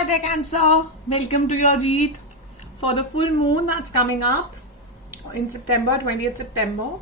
Hi there, Cancer. Welcome to your read for the full moon that's coming up in September, 20th September.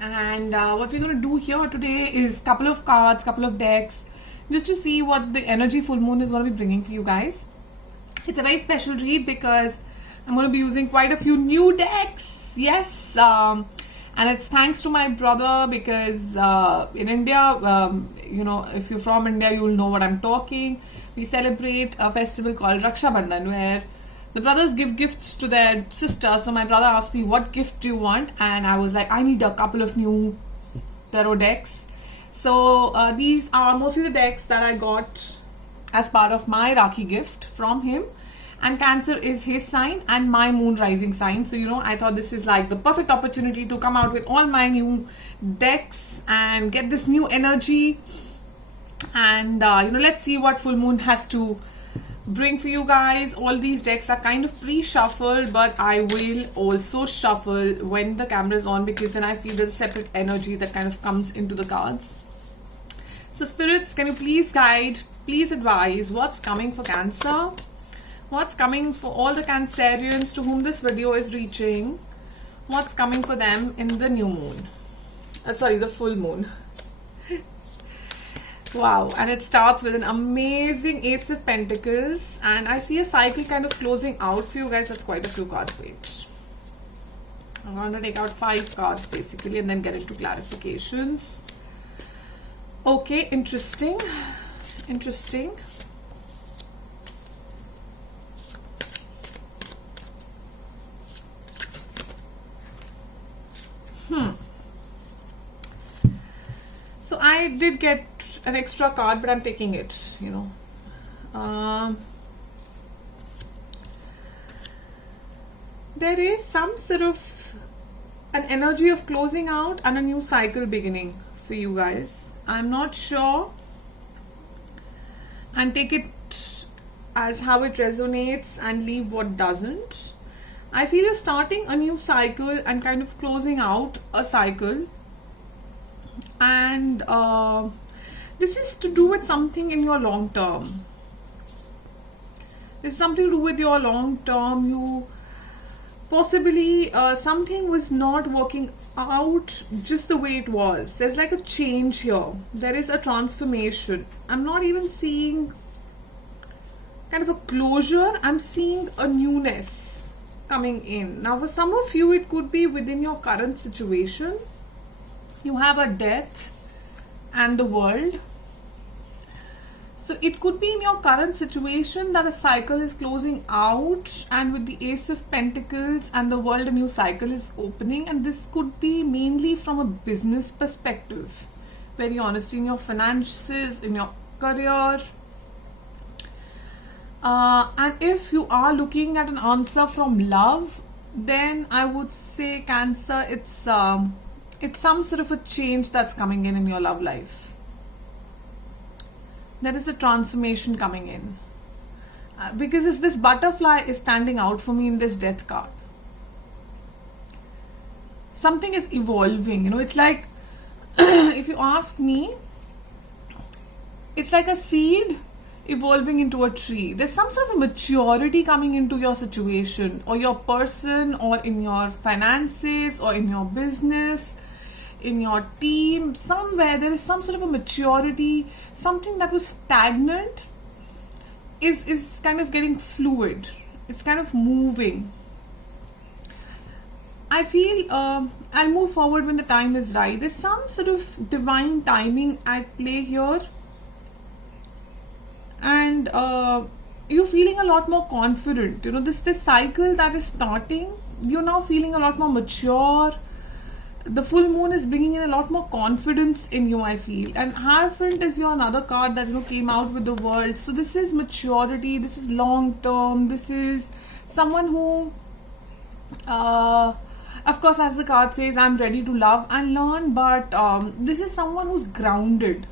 And what we're going to do here today is couple of cards, couple of decks, just to see what the energy full moon is going to be bringing for you guys. It's a very special read because I'm going to be using quite a few new decks. Yes, and it's thanks to my brother because in India, if you're from India, you'll know what I'm talking. We celebrate a festival called Raksha Bandhan where the brothers give gifts to their sister. So my brother asked me, what gift do you want? And I was like, I need a couple of new tarot decks. So these are mostly the decks that I got as part of my Rakhi gift from him. And Cancer is his sign and my moon rising sign. So, I thought this is like the perfect opportunity to come out with all my new decks and get this new energy. And, let's see what full moon has to bring for you guys. All these decks are kind of pre-shuffled, but I will also shuffle when the camera is on because then I feel there's a separate energy that kind of comes into the cards. So, spirits, can you please guide, please advise what's coming for Cancer? What's coming for all the Cancerians to whom this video is reaching? What's coming for them in the new moon? The full moon. Wow, and it starts with an amazing Ace of Pentacles. And I see a cycle kind of closing out for you guys. That's quite a few cards. Wait. I'm going to take out 5 cards basically and then get into clarifications. Okay, interesting. Interesting. So I did get an extra card, but I'm taking it, there is some sort of an energy of closing out and a new cycle beginning for you guys. I'm not sure, and take it as how it resonates and leave what doesn't. I feel you're starting a new cycle and kind of closing out a cycle. And this is to do with something in your long term. This is something to do with your long term. You possibly, something was not working out just the way it was. There's like a change here. There is a transformation. I'm not even seeing kind of a closure. I'm seeing a newness coming in. Now for some of you, it could be within your current situation. You have a death and the world. So it could be in your current situation that a cycle is closing out, and with the Ace of Pentacles and the world, a new cycle is opening. And this could be mainly from a business perspective. Very honestly, in your finances, in your career. And if you are looking at an answer from love, then I would say Cancer, it's some sort of a change that's coming in your love life. There is a transformation coming in. Because this butterfly is standing out for me in this death card. Something is evolving. It's like, if you ask me, it's like a seed evolving into a tree. There's some sort of maturity coming into your situation or your person or in your finances or in your business, in your team. Somewhere there is some sort of a maturity. Something that was stagnant is kind of getting fluid. It's kind of moving. I feel I'll move forward when the time is right. There's some sort of divine timing at play here. And you're feeling a lot more confident. This cycle that is starting, you're now feeling a lot more mature. The full moon is bringing in a lot more confidence in you, I feel. And Hierophant is your another card that came out with the world. So this is maturity. This is long term. This is someone who, of course, as the card says, I'm ready to love and learn. But this is someone who's grounded.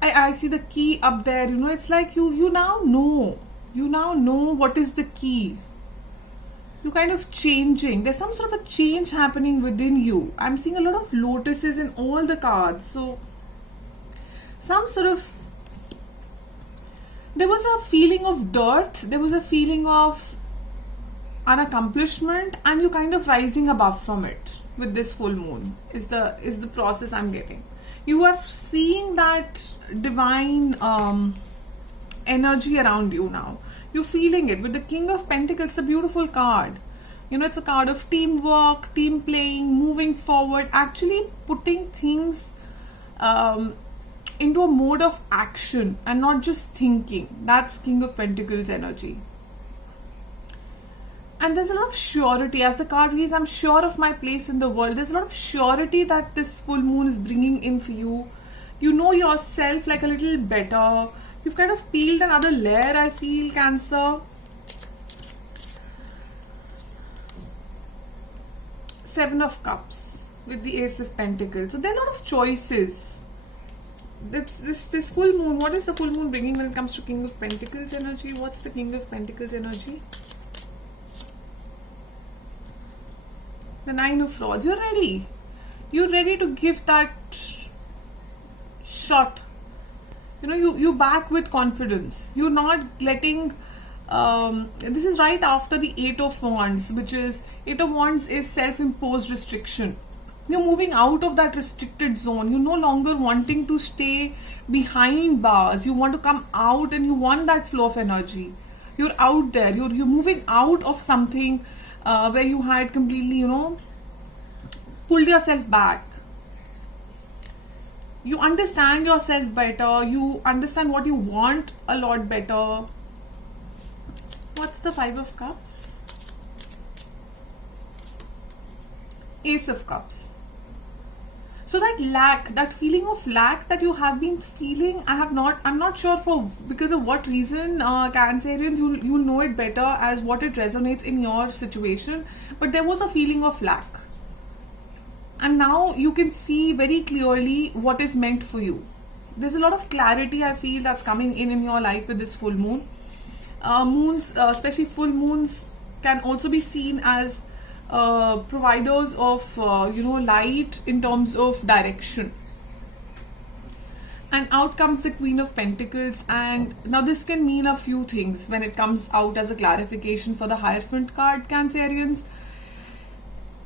I see the key up there. It's like you now know. You now know what is the key. You're kind of changing. There's some sort of a change happening within you. I'm seeing a lot of lotuses in all the cards. So some sort of, there was a feeling of dearth, there was a feeling of an accomplishment, and you kind of rising above from it with this full moon is the process I'm getting. You are seeing that divine energy around you now. You're feeling it with the King of Pentacles. It's a beautiful card. You know, it's a card of teamwork, team playing, moving forward, actually putting things into a mode of action and not just thinking. That's King of Pentacles energy. And there's a lot of surety. As the card reads, I'm sure of my place in the world. There's a lot of surety that this full moon is bringing in for you. You know yourself like a little better. You've kind of peeled another layer, I feel, Cancer. Seven of Cups with the Ace of Pentacles. So there are a lot of choices. This full moon, what is the full moon bringing when it comes to King of Pentacles energy? What's the King of Pentacles energy? The Nine of Rods. You're ready. You're ready to give that shot. You know, you back with confidence. You're not letting this is right after the Eight of Wands, which is, Eight of Wands is self-imposed restriction. You're moving out of that restricted zone. You're no longer wanting to stay behind bars. You want to come out and you want that flow of energy. You're out there. You're moving out of something where you had completely, you know, pulled yourself back. You understand yourself better. You understand what you want a lot better. What's the Five of Cups? Ace of Cups. So that lack, that feeling of lack that you have been feeling, I'm not sure for because of what reason, Cancerians, you'll know it better as what it resonates in your situation. But there was a feeling of lack. And now you can see very clearly what is meant for you. There's a lot of clarity I feel that's coming in your life with this full moon. Moons, especially full moons, can also be seen as providers of light in terms of direction. And out comes the Queen of Pentacles, and now this can mean a few things when it comes out as a clarification for the Hierophant card, Cancerians.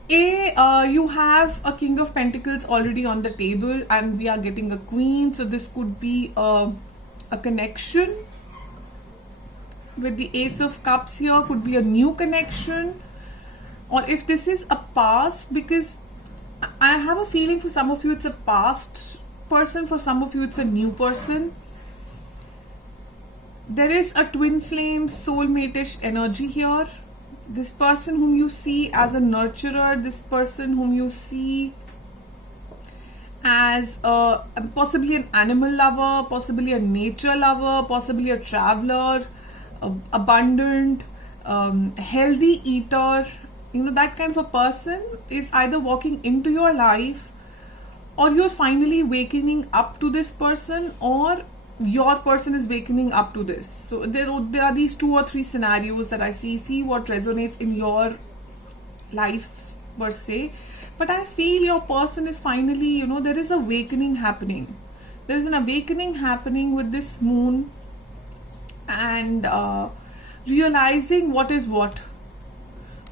You have a King of Pentacles already on the table and we are getting a Queen, so this could be a connection. With the Ace of Cups here, could be a new connection. Or if this is a past, because I have a feeling for some of you it's a past person, for some of you it's a new person. There is a twin flame soulmate-ish energy here. This person whom you see as a nurturer, this person whom you see as possibly an animal lover, possibly a nature lover, possibly a traveler, abundant, healthy eater, you know, that kind of a person is either walking into your life, or you're finally awakening up to this person, or your person is wakening up to this. So there are these 2 or 3 scenarios that I see what resonates in your life per se. But I feel your person is finally, you know, there is awakening happening. There is an awakening happening with this moon, and realizing what is what.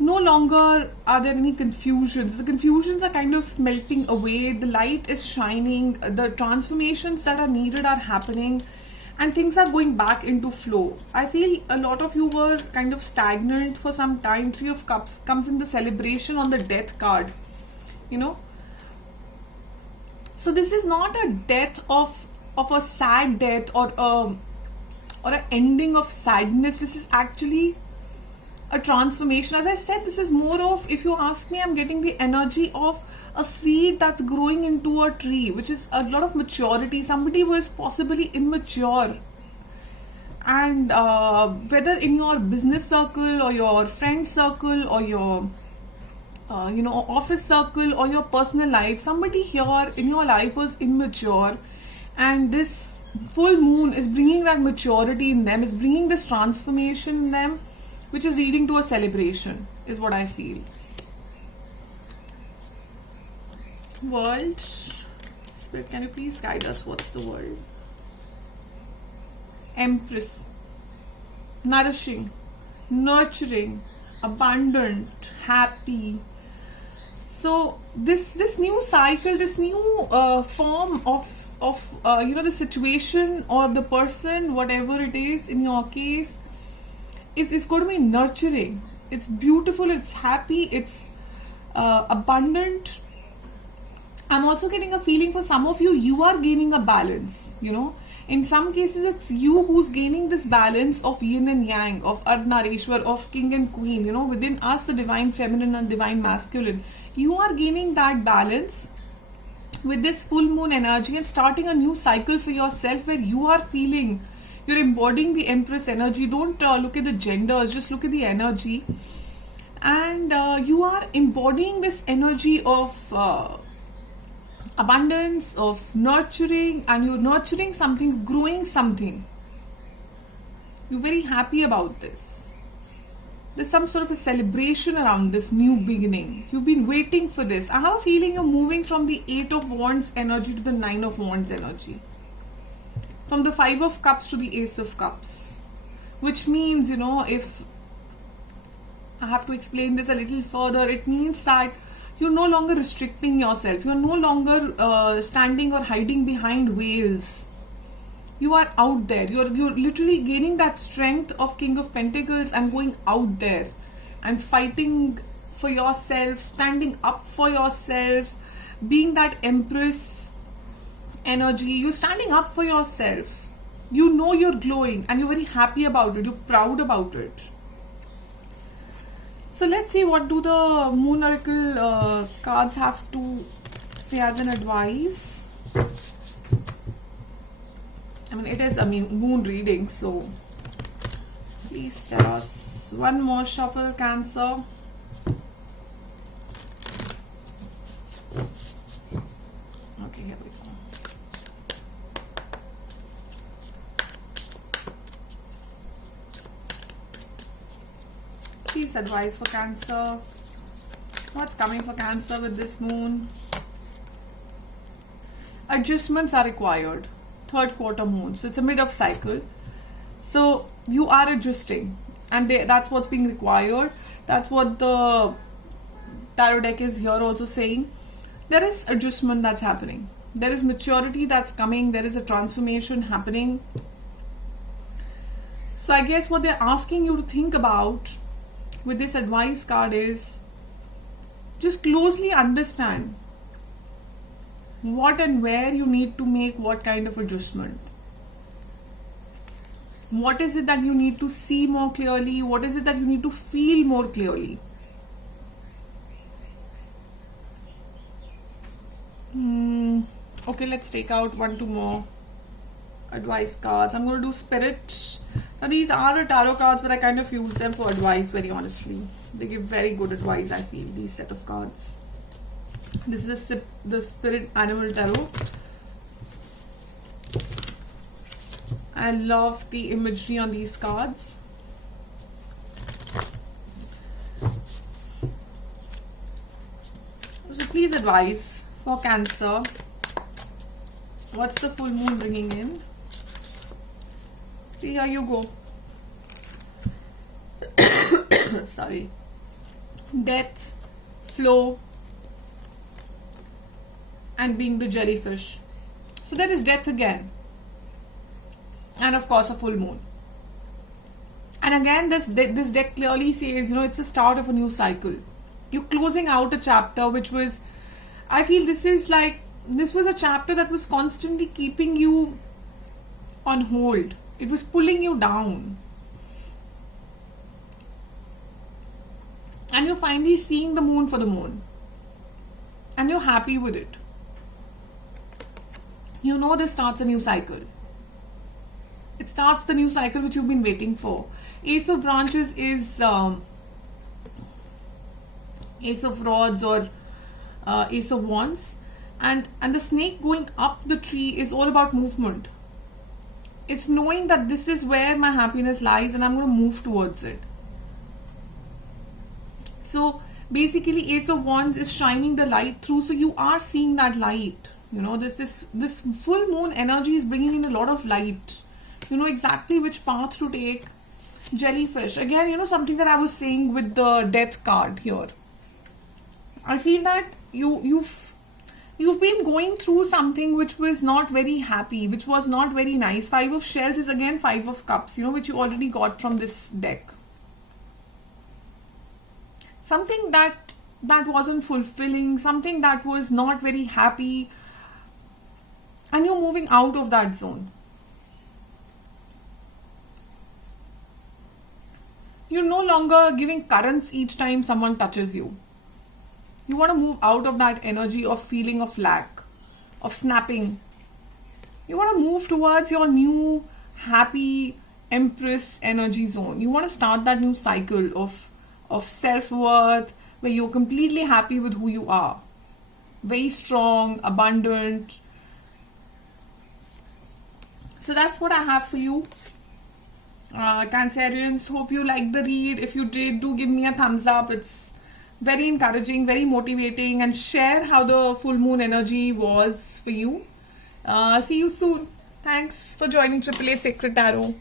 No longer are there any confusions. The confusions are kind of melting away. The light is shining. The transformations that are needed are happening, and things are going back into flow. I feel a lot of you were kind of stagnant for some time. 3 of Cups comes in the celebration on the Death card, you know. So this is not a death of a sad death or an ending of sadness. This is actually a transformation. As I said, this is more of, if you ask me, I'm getting the energy of a seed that's growing into a tree, which is a lot of maturity. Somebody who is possibly immature, and whether in your business circle or your friend circle or your office circle or your personal life, somebody here in your life was immature, and this full moon is bringing that maturity in them, is bringing this transformation in them, which is leading to a celebration, is what I feel. World, Spirit, can you please guide us? What's the world? Empress, nourishing, nurturing, abundant, happy. So this new cycle, this new form of the situation or the person, whatever it is in your case, is going to be nurturing. It's beautiful. It's happy. It's abundant. I'm also getting a feeling for some of you, you are gaining a balance, In some cases, it's you who's gaining this balance of yin and yang, of Ardhnareshwar, of king and queen, within us, the divine feminine and divine masculine. You are gaining that balance with this full moon energy and starting a new cycle for yourself where you are feeling, you're embodying the Empress energy. Don't look at the genders, just look at the energy. And you are embodying this energy of abundance, of nurturing, and you're nurturing something, growing something. You're very happy about this. There's some sort of a celebration around this new beginning. You've been waiting for this. I have a feeling you're moving from the 8 of Wands energy to the 9 of Wands energy. From the 5 of Cups to the Ace of Cups. Which means, if I have to explain this a little further, it means that you're no longer restricting yourself. You're no longer standing or hiding behind veils. You are out there. You're literally gaining that strength of King of Pentacles and going out there and fighting for yourself, standing up for yourself, being that Empress energy. You're standing up for yourself. You know you're glowing and you're very happy about it. You're proud about it. So let's see, what do the Moon Oracle cards have to say as an advice. I mean, it is a moon reading, so please tell us. One more shuffle, Cancer. Okay, here we go. Please advise for Cancer. What's coming for Cancer with this moon? Adjustments are required. Third quarter moon. So it's a mid of cycle. So you are adjusting. And that's what's being required. That's what the tarot deck is here also saying. There is adjustment that's happening. There is maturity that's coming. There is a transformation happening. So I guess what they're asking you to think about with this advice card is just closely understand what and where you need to make what kind of adjustment. What is it that you need to see more clearly? What is it that you need to feel more clearly? Okay, let's take out 1-2 more advice cards. I'm going to do Spirit. Now these are tarot cards, but I kind of use them for advice, very honestly. They give very good advice, I feel, these set of cards. This is the Spirit Animal Tarot. I love the imagery on these cards. So please advise for Cancer. What's the full moon bringing in? See, here you go. Sorry. Death, flow, and being the jellyfish. So there is death again. And of course a full moon. And again this deck clearly says, it's the start of a new cycle. You're closing out a chapter which was, I feel this was a chapter that was constantly keeping you on hold. It was pulling you down. And you're finally seeing the moon for the moon. And you're happy with it. You know this starts a new cycle. It starts the new cycle which you've been waiting for. Ace of Branches is Ace of Rods or Ace of Wands. And the snake going up the tree is all about movement. It's knowing that this is where my happiness lies and I'm going to move towards it. So basically Ace of Wands is shining the light through, so you are seeing that light. This full moon energy is bringing in a lot of light. You know exactly which path to take. Jellyfish. Again, you know, something that I was saying with the death card here. I feel that you've been going through something which was not very happy, which was not very nice. 5 of Shells is again 5 of Cups, you know, which you already got from this deck. Something that wasn't fulfilling, something that was not very happy, and you're moving out of that zone. You're no longer giving currents each time someone touches you. You want to move out of that energy of feeling of lack, of snapping. You want to move towards your new happy Empress energy zone. You want to start that new cycle of self-worth where you're completely happy with who you are. Very strong, abundant. So that's what I have for you. Cancerians, hope you liked the read. If you did, do give me a thumbs up. It's very encouraging, very motivating, and share how the full moon energy was for you. See you soon. Thanks for joining 888 Sacred Tarot.